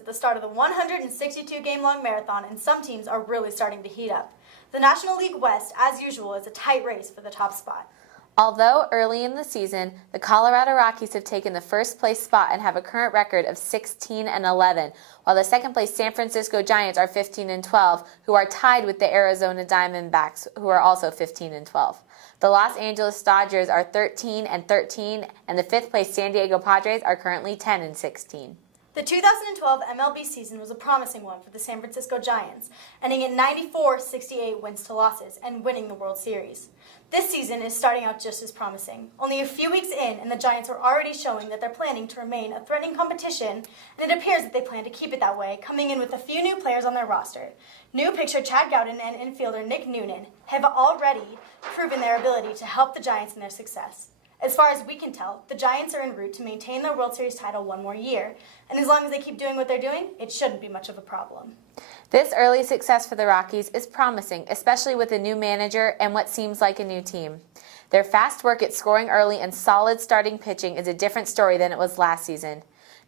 at the start of the 162-game-long marathon, and some teams are really starting to heat up. The National League West, as usual, is a tight race for the top spot. Although early in the season, the Colorado Rockies have taken the first-place spot and have a current record of 16-11, while the second-place San Francisco Giants are 15-12, who are tied with the Arizona Diamondbacks, who are also 15-12. The Los Angeles Dodgers are 13-13, and the fifth-place San Diego Padres are currently 10-16. The 2012 MLB season was a promising one for the San Francisco Giants, ending at 94-68 wins to losses and winning the World Series. This season is starting out just as promising. Only a few weeks in, and the Giants are already showing that they're planning to remain a threatening competition, and it appears that they plan to keep it that way, coming in with a few new players on their roster. New pitcher Chad Gowden and infielder Nick Noonan have already proven their ability to help the Giants in their success. As far as we can tell, the Giants are en route to maintain their World Series title one more year, and as long as they keep doing what they're doing, it shouldn't be much of a problem. This early success for the Rockies is promising, especially with a new manager and what seems like a new team. Their fast work at scoring early and solid starting pitching is a different story than it was last season.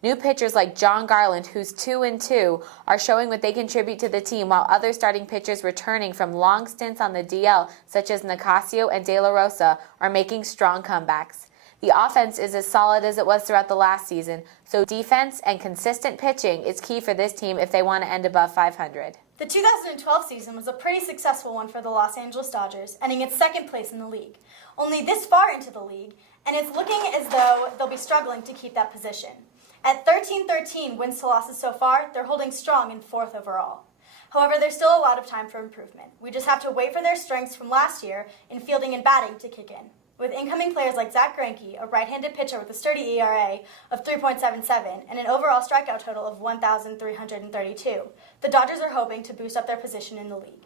New pitchers like John Garland, who's 2-2, are showing what they contribute to the team, while other starting pitchers returning from long stints on the DL, such as Nicasio and De La Rosa, are making strong comebacks. The offense is as solid as it was throughout the last season, so defense and consistent pitching is key for this team if they want to end above 500. The 2012 season was a pretty successful one for the Los Angeles Dodgers, ending at second place in the league. Only this far into the league, and it's looking as though they'll be struggling to keep that position. At 13-13 wins to losses so far, they're holding strong in fourth overall. However, there's still a lot of time for improvement. We just have to wait for their strengths from last year in fielding and batting to kick in. With incoming players like Zach Greinke, a right-handed pitcher with a sturdy ERA of 3.77 and an overall strikeout total of 1,332, the Dodgers are hoping to boost up their position in the league.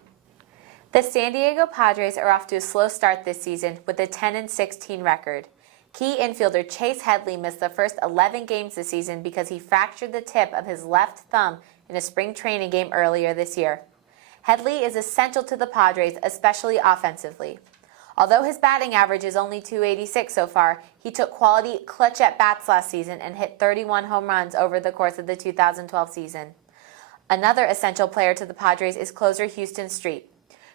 The San Diego Padres are off to a slow start this season with a 10-16 record. Key infielder Chase Headley missed the first 11 games this season because he fractured the tip of his left thumb in a spring training game earlier this year. Headley is essential to the Padres, especially offensively. Although his batting average is only .286 so far, he took quality clutch at-bats last season and hit 31 home runs over the course of the 2012 season. Another essential player to the Padres is closer Houston Street.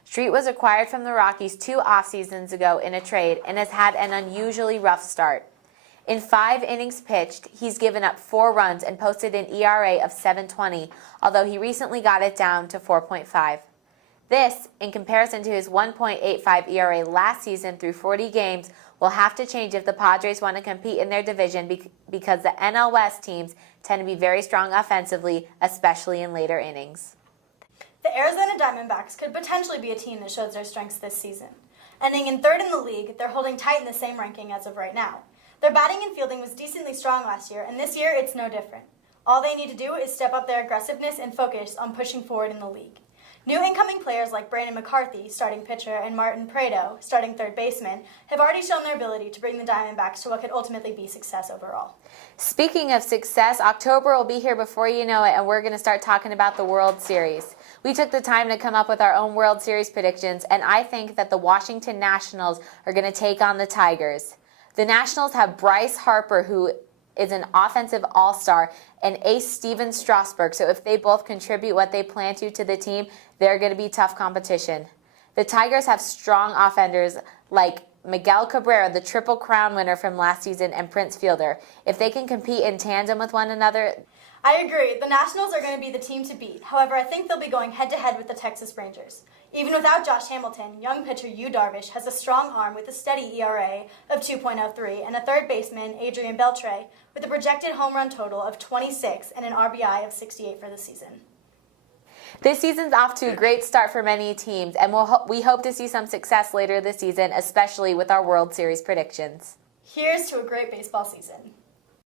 Street was acquired from the Rockies 2 off-seasons ago in a trade and has had an unusually rough start. In 5 innings pitched, he's given up 4 runs and posted an ERA of 7.20, although he recently got it down to 4.5. This, in comparison to his 1.85 ERA last season through 40 games, will have to change if the Padres want to compete in their division because the NL West teams tend to be very strong offensively, especially in later innings. The Arizona Diamondbacks could potentially be a team that shows their strengths this season. Ending in third in the league, they're holding tight in the same ranking as of right now. Their batting and fielding was decently strong last year, and this year it's no different. All they need to do is step up their aggressiveness and focus on pushing forward in the league. New incoming players like Brandon McCarthy, starting pitcher, and Martin Prado, starting third baseman, have already shown their ability to bring the Diamondbacks to what could ultimately be success overall. Speaking of success, October will be here before you know it, and we're going to start talking about the World Series. We took the time to come up with our own World Series predictions, and I think that the Washington Nationals are going to take on the Tigers. The Nationals have Bryce Harper, who is an offensive all-star, and ace Steven Strasburg, so if they both contribute what they plan to the team, they're going to be tough competition. The Tigers have strong offenders like Miguel Cabrera, the Triple Crown winner from last season, and Prince Fielder. If they can compete in tandem with one another... I agree. The Nationals are going to be the team to beat. However, I think they'll be going head-to-head with the Texas Rangers. Even without Josh Hamilton, young pitcher Yu Darvish has a strong arm with a steady ERA of 2.03 and a third baseman, Adrian Beltre, with a projected home run total of 26 and an RBI of 68 for the season. This season's off to a great start for many teams, and we hope to see some success later this season, especially with our World Series predictions. Here's to a great baseball season.